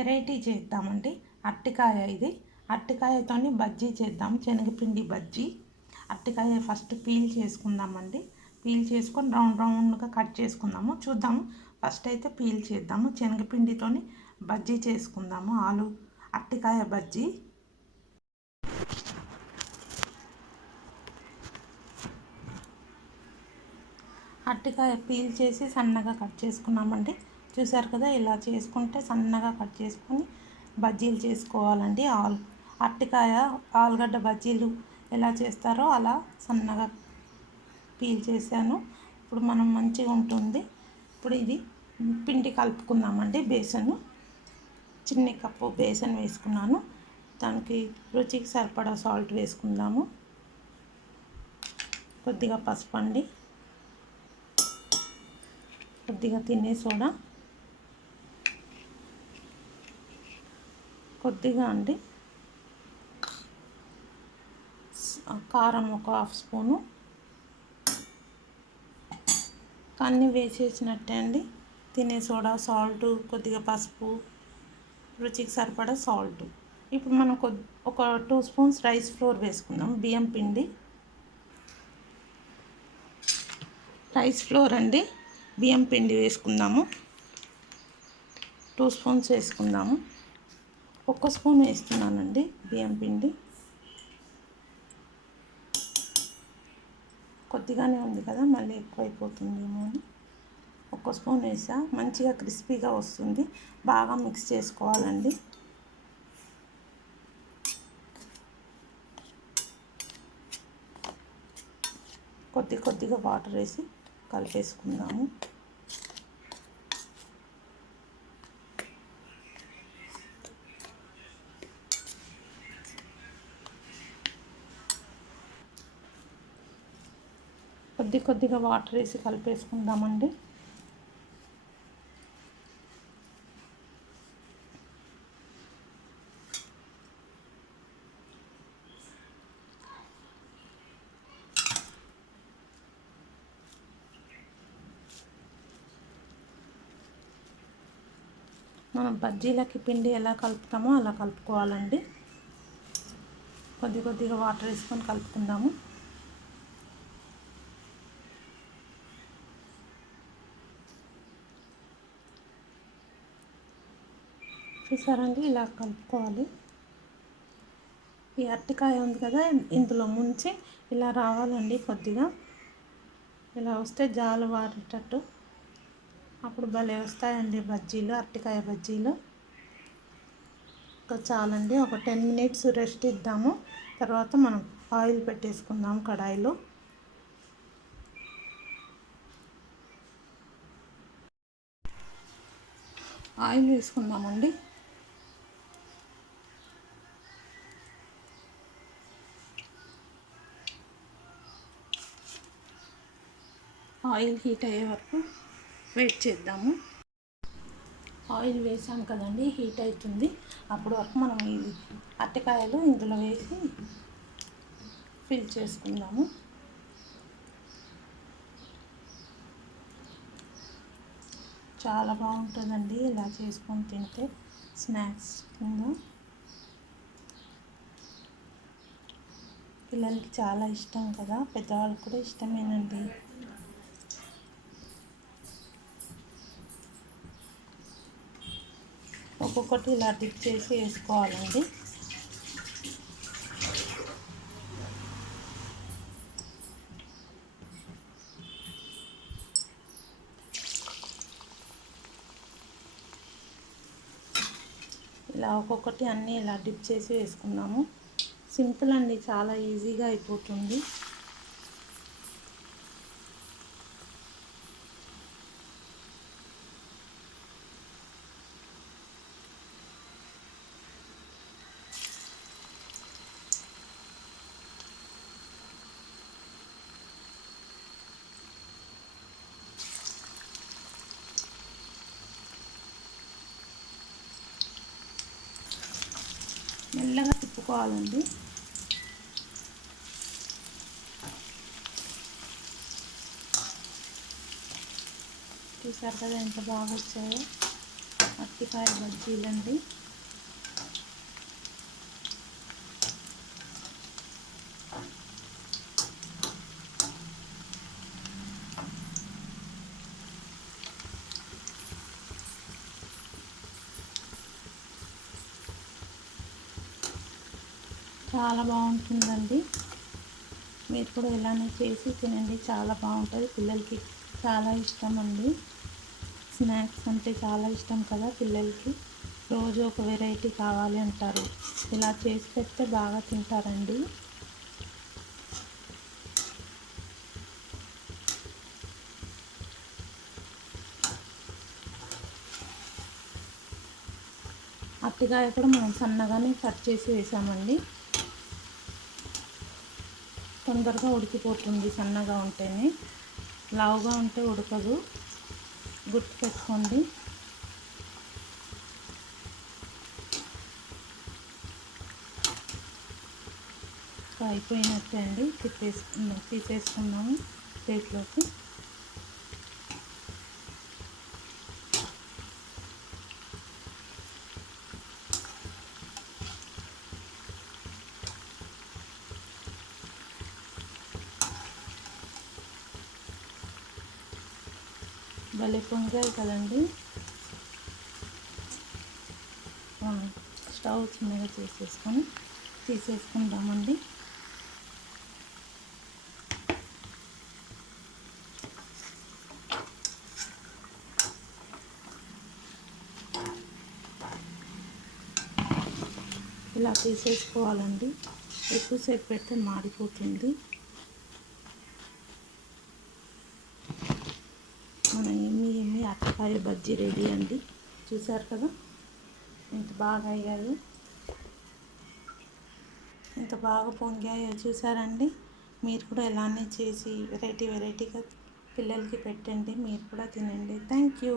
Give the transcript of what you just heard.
Variety చేద్దామండి. అరటికాయ ఇది. అరటికాయతోని బజ్జీ చేద్దాం, శనగపిండి బజ్జీ. అరటికాయ ఫస్ట్ పీల్ చేసుకుందామండి. పీల్ చేసుకొని రౌండ్ రౌండ్గా కట్ చేసుకుందాము. చూద్దాము. ఫస్ట్ అయితే పీల్ చేద్దాము. శనగపిండితోని బజ్జీ చేసుకుందాము. అరటికాయ బజ్జీ. అరటికాయ పీల్ చేసి సన్నగా కట్ చేసుకున్నామండి. చూసారు కదా, ఇలా చేసుకుంటే సన్నగా కట్ చేసుకొని బజ్జీలు చేసుకోవాలండి. అరటికాయ ఆలుగడ్డ బజ్జీలు ఎలా చేస్తారో అలా సన్నగా పీల్ చేశాను. ఇప్పుడు మనం మంచిగా ఉంటుంది. ఇప్పుడు ఇది పిండి కలుపుకుందామండి. బేసన్ చిన్న కప్పు బేసన్ వేసుకున్నాను. దానికి రుచికి సరిపడా సాల్ట్ వేసుకుందాము. కొద్దిగా పసుపు అండి, కొద్దిగా తినే సోడా, కొద్దిగా అండి కారం ఒక హాఫ్ స్పూను. అన్నీ వేసేసినట్టే అండి. తినే సోడా, సాల్ట్, కొద్దిగా పసుపు, రుచికి సరిపడా సాల్ట్. ఇప్పుడు మనం ఒక 2 స్పూన్స్ రైస్ ఫ్లోర్ వేసుకుందాం. బియ్యం పిండి రైస్ ఫ్లోర్ అండి. బియ్యం పిండి వేసుకుందాము. 2 స్పూన్స్ వేసుకుందాము. 1 స్పూన్ వేస్తున్నానండి బియ్యం పిండి. కొద్దిగానే ఉంది కదా, మళ్ళీ ఎక్కువైపోతుందేమో అని 1 స్పూన్ వేసా. మంచిగా క్రిస్పీగా వస్తుంది. బాగా మిక్స్ చేసుకోవాలండి. కొద్దిగా వాటర్ వేసి కలిపేసుకుందాము. కొద్దిగా వాటర్ వేసి కలిపేసుకుందామండి. మనం బజ్జీలకి పిండి ఎలా కలుపుతామో అలా కలుపుకోవాలండి. కొద్దిగా వాటర్ వేసుకొని కలుపుకుందాము. చూసారండి, ఇలా కలుపుకోవాలి. ఈ అరటికాయ ఉంది కదా, ఇందులో ముంచి ఇలా రావాలండి. కొద్దిగా ఇలా వస్తే జాలు వారేటట్టు, అప్పుడు భలే వస్తాయండి బజ్జీలు, అరటికాయ బజ్జీలు. ఇంకా చాలండి. ఒక 10 మినిట్స్ రెస్ట్ ఇద్దాము. తర్వాత మనం ఆయిల్ పెట్టేసుకుందాం కడాయిలో. ఆయిల్ వేసుకుందామండి. ఆయిల్ హీట్ అయ్యే వరకు వెయిట్ చేద్దాము. ఆయిల్ వేసాం కదండి, హీట్ అవుతుంది. అప్పుడు వరకు మనం ఈ అరటికాయలు ఇందులో వేసి ఫిల్ చేసుకుందాము. చాలా బాగుంటుందండి ఇలా చేసుకొని తింటే, స్నాక్స్ కింద. పిల్లలకి చాలా ఇష్టం కదా, పెద్దవాళ్ళకి కూడా ఇష్టమేనండి. ఒక్కొక్కటి ఇలా డిప్ చేసి వేసుకోవాలండి. ఇలా ఒక్కొక్కటి అన్నీ ఇలా డిప్ చేసి వేసుకుందాము. సింపుల్ అండి, చాలా ఈజీగా అయిపోతుంది. మెల్లగా తిప్పుకోవాలండి. చూసారు కదా ఎంత బాగా వచ్చాయో. అరటికాయ బజ్జీలండి. చాలా బాగుంటుందండి. మీరు కూడా ఇలానే చేసి తినండి, చాలా బాగుంటుంది. పిల్లలకి చాలా ఇష్టం అండి. స్నాక్స్ అంటే చాలా ఇష్టం కదా పిల్లలకి. రోజు ఒక వెరైటీ కావాలి అంటారు. ఇలా చేసి పెడితే బాగా తింటారండి. అరటికాయ కూడా మనం సన్నగానే కట్ చేసి వేసామండి. తొందరగా ఉడికిపోతుంది సన్నగా ఉంటేనే, లావుగా ఉంటే ఉడకదు, గుర్తుపెట్టుకోండి. అయిపోయినట్టే అండి. తీసేసుకున్నాము ప్లేట్లోకి. భలే పొంగాయి కదండి. స్టవ్ చిన్నగా తీసేసుకుందామండి. ఇలా తీసేసుకోవాలండి. ఎక్కువసేపు పెడితే మాడిపోతుంది. మన ఎమ్మి అరటికాయ బజ్జీ రెడీ అండి. చూసారు కదా ఎంత బాగా అయ్యాయో, ఎంత బాగా పొంగాయో చూసారండి. మీరు కూడా ఇలానే చేసి వెరైటీగా పిల్లలకి పెట్టండి, మీరు కూడా తినండి. Thank you.